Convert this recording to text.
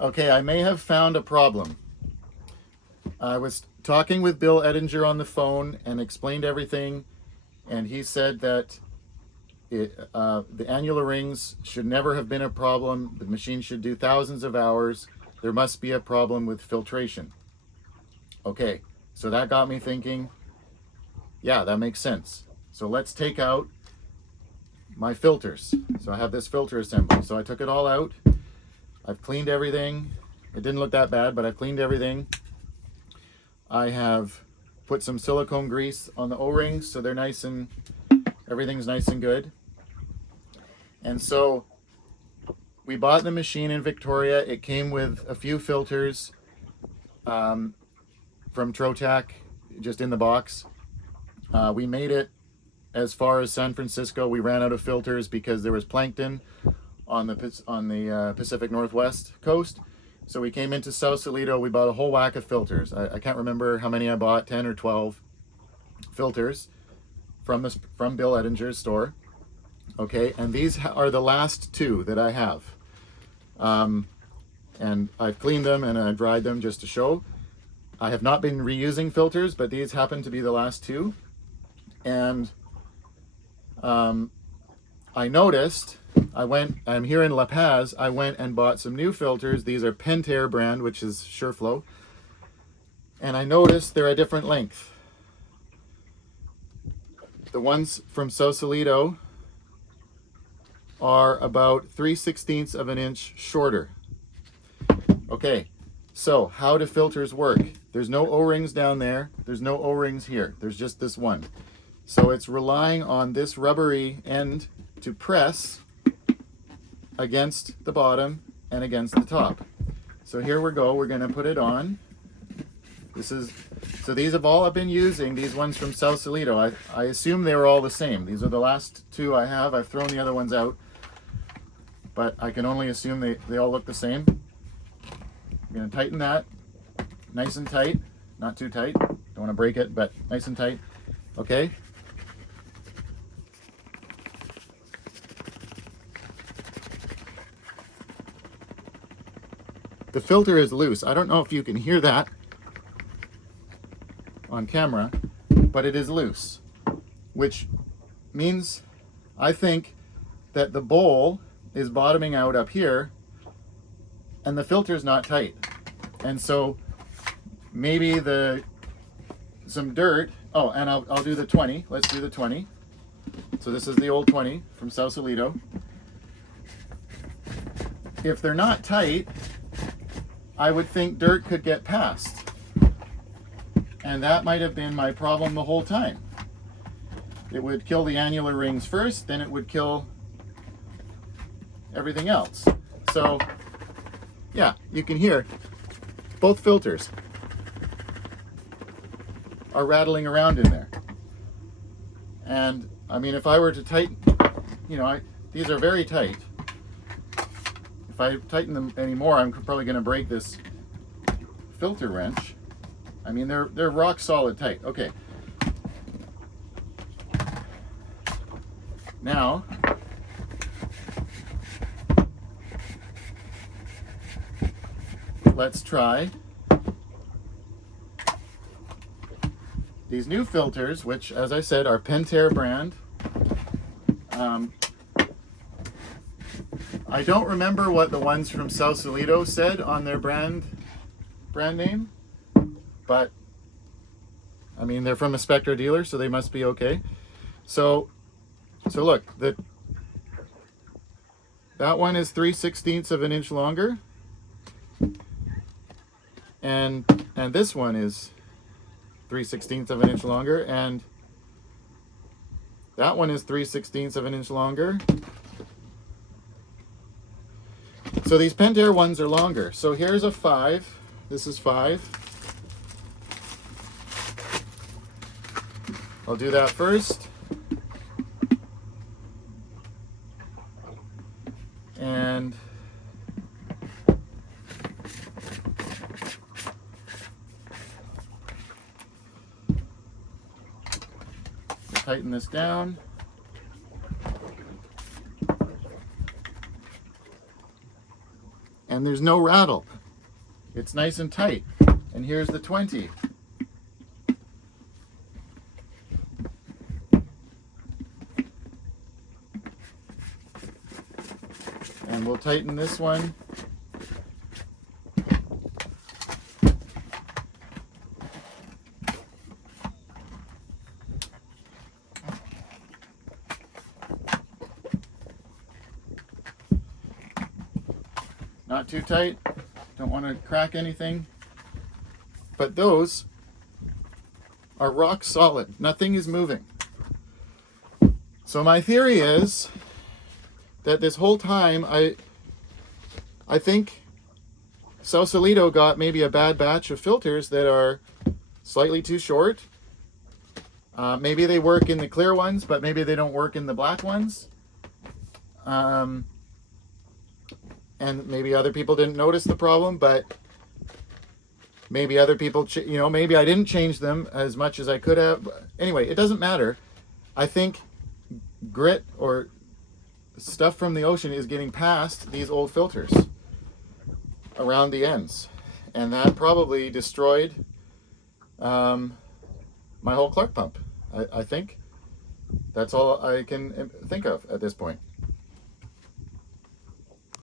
Okay, I may have found a problem. I was talking with Bill Edinger on the phone and explained everything, and he said that the annular rings should never have been a problem. The machine should do thousands of hours. There must be a problem with filtration. Okay, so that got me thinking, yeah, that makes sense. So let's take out my filters. So I have this filter assembly. So I took it all out. I've cleaned everything. It didn't look that bad, but I've cleaned everything. I have put some silicone grease on the O-rings so they're nice and everything's nice and good. And so we bought the machine in Victoria. It came with a few filters from Trotac, just in the box. We made it as far as San Francisco. We ran out of filters because there was plankton on the Pacific Northwest coast. So we came into Sausalito. We bought a whole whack of filters. I can't remember how many I bought, 10 or 12 filters from Bill Edinger's store. Okay, and these are the last two that I have. And I've cleaned them and I dried them just to show. I have not been reusing filters, but these happen to be the last two. And I noticed, I'm here in La Paz, I went and bought some new filters. These are Pentair brand, which is SureFlow. And I noticed they're a different length. The ones from Sausalito are about 3/16 of an inch shorter. Okay, so how do filters work? There's no O-rings down there. There's no O-rings here. There's just this one. So it's relying on this rubbery end to press against the bottom and against the top. So here we go. We're going to put it on. So these have all I've been using, these ones from Sausalito. I assume they were all the same. These are the last two I have. I've thrown the other ones out, but I can only assume they all look the same. I'm going to tighten that nice and tight, not too tight. Don't want to break it, but nice and tight. Okay. The filter is loose. I don't know if you can hear that on camera, but it is loose, which means I think that the bowl is bottoming out up here and the filter's not tight. And so maybe some dirt, oh, and I'll do the 20. Let's do the 20. So this is the old 20 from Sausalito. If they're not tight, I would think dirt could get past. And that might have been my problem the whole time. It would kill the annular rings first, then it would kill everything else. So, yeah, you can hear both filters are rattling around in there. And, I mean, if I were to tighten, these are very tight. If I tighten them anymore, I'm probably going to break this filter wrench. I mean, they're rock solid tight. Okay. Now, let's try these new filters, which, as I said, are Pentair brand. I don't remember what the ones from Sausalito said on their brand name. But, I mean, they're from a Spectra dealer, so they must be okay. So look, that one is 3/16 of an inch longer. And this one is 3/16 of an inch longer. And that one is 3/16 of an inch longer. So these Pentair ones are longer. So here's a 5. This is 5. I'll do that first. And tighten this down. and there's no rattle. It's nice and tight. And here's the 20. And we'll tighten this one. Not too tight, don't want to crack anything. But those are rock solid, nothing is moving. So my theory is that this whole time, I think Sausalito got maybe a bad batch of filters that are slightly too short. Maybe they work in the clear ones, but maybe they don't work in the black ones. And maybe other people didn't notice the problem, but maybe other people, maybe I didn't change them as much as I could have. Anyway, it doesn't matter. I think grit or stuff from the ocean is getting past these old filters around the ends. And that probably destroyed my whole Clark pump. I think that's all I can think of at this point.